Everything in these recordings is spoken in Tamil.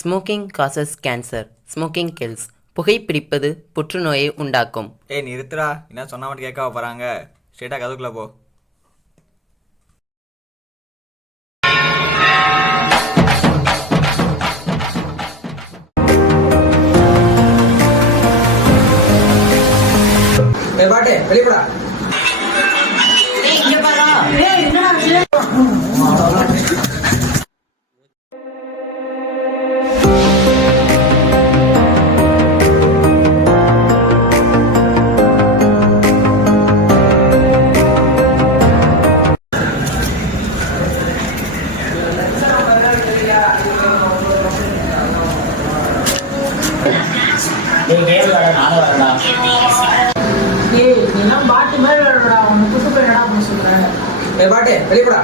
Smoking causes cancer. Smoking kills. புகைப்பிடிப்பது புற்றுநோயை உண்டாக்கும். ஏய் நிறுத்துடா, என்ன சொன்னா மட்டும் கேட்க போறாங்க. ஸ்ட்ரெயிட்டா கதுக்குள்ள போ. பாட்டு வெளிப்படா. பாட்டு வெளிப்படா.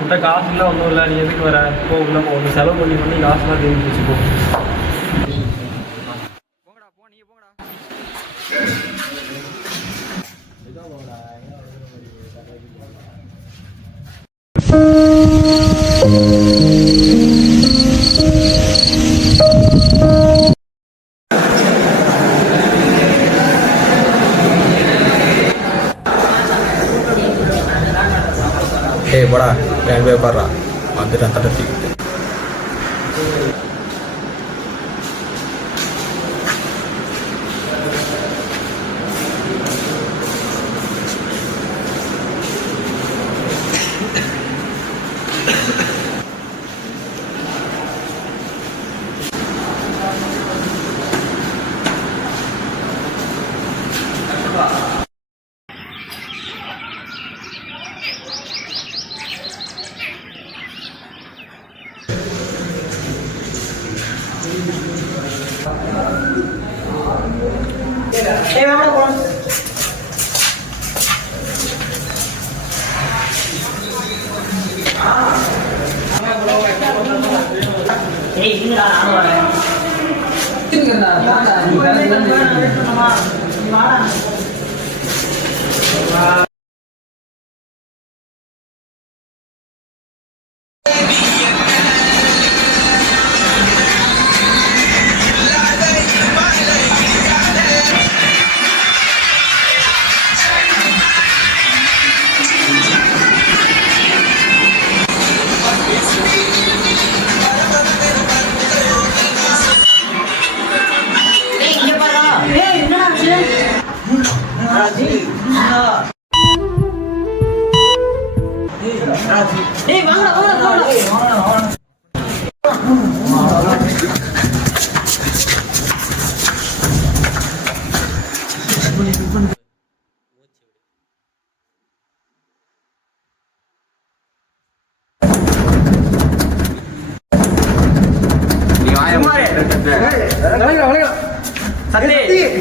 உன்ட்ட காசுலாம் ஒன்றும் இல்லை, நீ எதுக்கு வர? போ உள்ள போ, நீ செலவு பண்ணி காசுலாம் தேடி வச்சுக்கோ. ஏய் போடா, என் போய் பாடுறா வந்துட்டான் தடத்தி.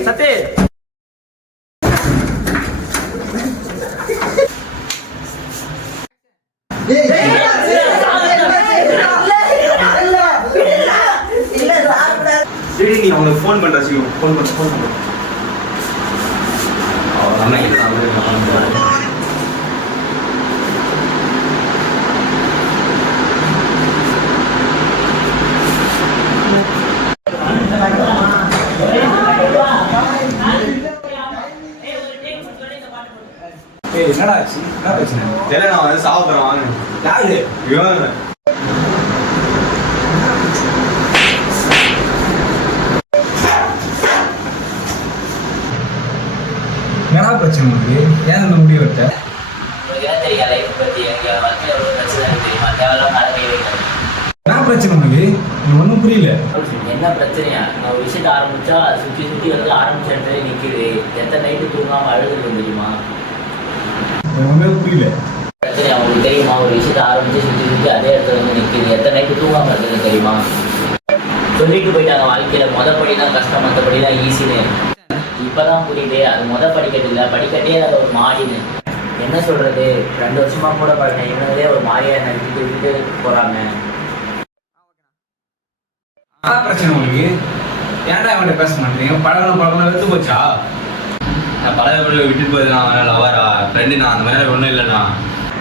சத்தே நீ அவனுக்கு ஃபோன் பண்ற சிவம், ஃபோன் பண்ண என்னடா ஆச்சு? என்ன பிரச்சனை? தெரியல, நான் வந்து சாப்பிட்றேன் வாங்க. யாரு? இவன் என்னடா பிரச்சனை உங்களுக்கு? ஏன் இந்த முடிவு எடுத்த? என்ன பிரச்சனை உங்களுக்கு? எனக்கு ஒன்றும் புரியல. என்ன பிரச்சனையா? நான் ஒரு விஷயத்த ஆரம்பிச்சா சுற்றி சுற்றி வந்து ஆரம்பிச்ச இடத்துல நிற்குது. எத்தனை நைட்டு தூங்காமல் அழுகுது தெரியுமா? எனக்கு ஒன்றுமே புரியல. பிரச்சனையா உங்களுக்கு தெரியுமா? ஒரு விஷயத்த ஆரம்பிச்சு சுற்றி சுற்றி அதே இடத்துல வந்து நிற்குது. எத்தனை நைட்டு தூங்காமல் இருக்குது தெரியுமா? சொல்லிட்டு போயிட்டாங்க வாழ்க்கையில் மொதப்படி தான் கஷ்டம், மற்றபடி தான் ஈஸின்னு. இப்போதான் புரியுது அது படிக்கிறது இல்லை, படிக்கட்டே அது ஒரு மாடின்னு. என்ன சொல்கிறது, 2 வருஷமாக கூட பழக்கம் இவங்களே ஒரு மாறியை விட்டு விட்டு போகிறாங்க. என்ன பிரச்சனை உங்களுக்கு? ஏன்டா அவன்கிட்ட பேச மாட்டீங்க? பழகம் எடுத்து போச்சா? நான் பழைய பிள்ளை விட்டுட்டு போயிருந்தான். அவன் லவரா ஃப்ரெண்டு, நான் அந்த மாதிரி ஒன்றும் இல்லைண்ணா.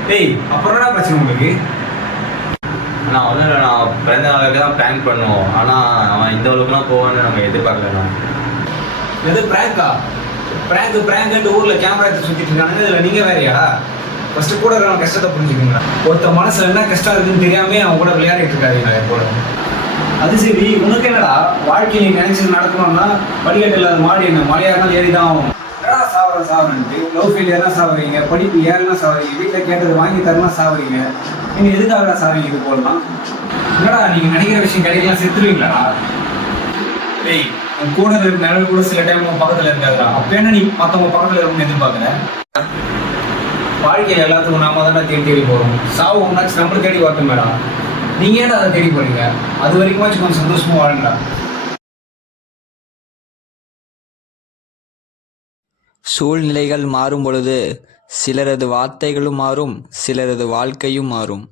டேய், அப்புறம் என்ன பிரச்சனை உங்களுக்கு? நான் ஒன்றும் இல்லை, நான் பிறந்த நாளுக்கு தான் ப்ராங்க் பண்ணுவோம். ஆனால் அவன் இந்த அளவுக்குலாம் போவான்னு நம்ம எதிர்பார்க்கலண்ணா. எது பிராங்கா? பிராங்க்ன்ட்டு ஊரில் கேமரா எடுத்து சுற்றிட்டு இருக்கானுங்க. இதில் நீங்கள் வேறையா? ஃபஸ்ட்டு கூட இருக்கிறவங்க கஷ்டத்தை புரிஞ்சுக்கோங்க. ஒருத்த மனசில் என்ன கஷ்டம் இருக்குன்னு தெரியாமல் அவன் கூட விளையாடிட்டு இருக்காதீங்க கூட. அது சரி, உனக்கு என்னடா வாழ்க்கையை நீ நினைச்சது நடக்கணும்னா படிக்கட்டு இல்லாத மாடி என்ன மழையாக இருந்தாலும் ஏறி தான் ஆகும். என்னடா சாவரன்ட்டு லவ் ஃபெயிலியர்லாம் சாவறீங்க, படிப்பு ஏறலாம் சாவறீங்க, வீட்டில் கேட்டது வாங்கி தரலாம் சாவறீங்க. நீங்கள் எதுக்காக சாவறீங்க? இது போடலாம். என்னடா நீங்கள் நினைக்கிற விஷயம் கிடைக்கலாம் செத்துருவீங்களா? டேய், உன் கூட இருக்கிற நிழல் கூட சில டைம் உன் பக்கத்தில் இருக்காதுடா. அப்போ என்ன நீ மற்றவங்க பக்கத்தில் இருக்கணும்னு எதிர்பார்க்குறேன்? வாழ்க்கையில் எல்லாத்துக்கும் நாம தானே தேடி போகிறோம். சாவு ஒன்றாச்சு நம்மளும் தேடி வரட்டும் மேடம். நீங்கள் ஏன் அதை தேடி போறீங்க? அது வரைக்குமாச்சும் கொஞ்சம் சந்தோஷமா வாழுங்களா. சூழ்நிலைகள் மாறும் பொழுது சிலரது வார்த்தைகளும் மாறும், சிலரது வாழ்க்கையும் மாறும்.